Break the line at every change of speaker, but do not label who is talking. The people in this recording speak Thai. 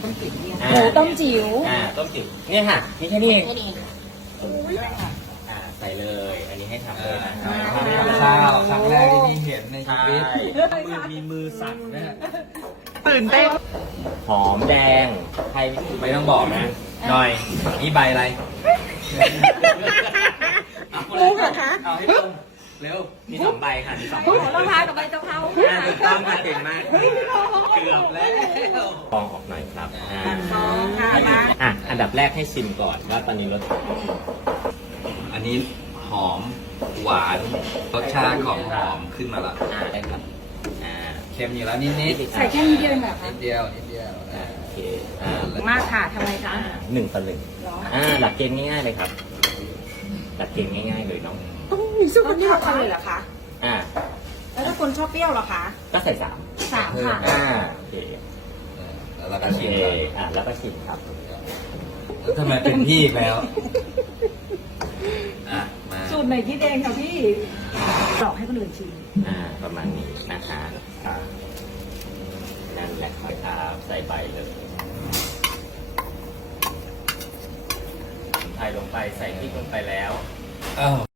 ต้มจิ๋วเนี่ย
หมูต้มจิ๋ว
ต้มจิ๋วเนี่ยค่ะนี่แค่นี้เอง
แค่นี้
ใส่เลย อันนี้ให้ทำเลยนะ
ทำกับข้าวครั้งแรกที่นี่เห็นในชีวิต
มีมือสั่นนะ
ตื่นเต้น
หอมแดงใคร
ไม่ต้องบอกนะ หน่อย นี่ใบอะไร
มุกเหรอคะ
เอาให้ตรงเร็ว
มี2 ใบค่ะ มี2 ใบ
โอ้โหเราพากับใบกะเพรา
ถูกต้องค่ะเก่งมาก
เกือบแล้ว
ฟองออกหน่อยครับ
สองค่ะมา
อันดับแรกให้ชิมก่อนว่าตอนนี้รส
อันนี้หอมหวานรสชาติของหอมขึ้นมาละ
ได้ครับ
เค็มอยู่แล้วนิดๆ
ใส่แค่นี้เดียวเองเหรอคะ
นิดเดียวนิดเดียว
โอเค
มากค่ะทำไมคะ
1 ต่อ 1หลักเกณฑ์ง่ายๆเลยครับ หลักเกณฑ์ง่ายๆเลยน้อง
ต้องมีสู้กันเท่ากันเลยเหรอคะ แล้วถ้าคนชอบเปรี้ยวเหรอคะ
ก็ใส่3
สามค่ะ
โอเค
แล้วเราก็
โอเค
ชิมเลย
แล้วก็ชิมครับ
แล้วทำไมเป็นพี่อีกแล้ว มา
สูตรไหนคิดเองค่ะพี่หลอกให้คนอื่นชิม
ประมาณนี้นะคะนั่นแหละครับใส่ใบเลยไทยลงไปใส่พริกลงไปแล้ว
อ้าว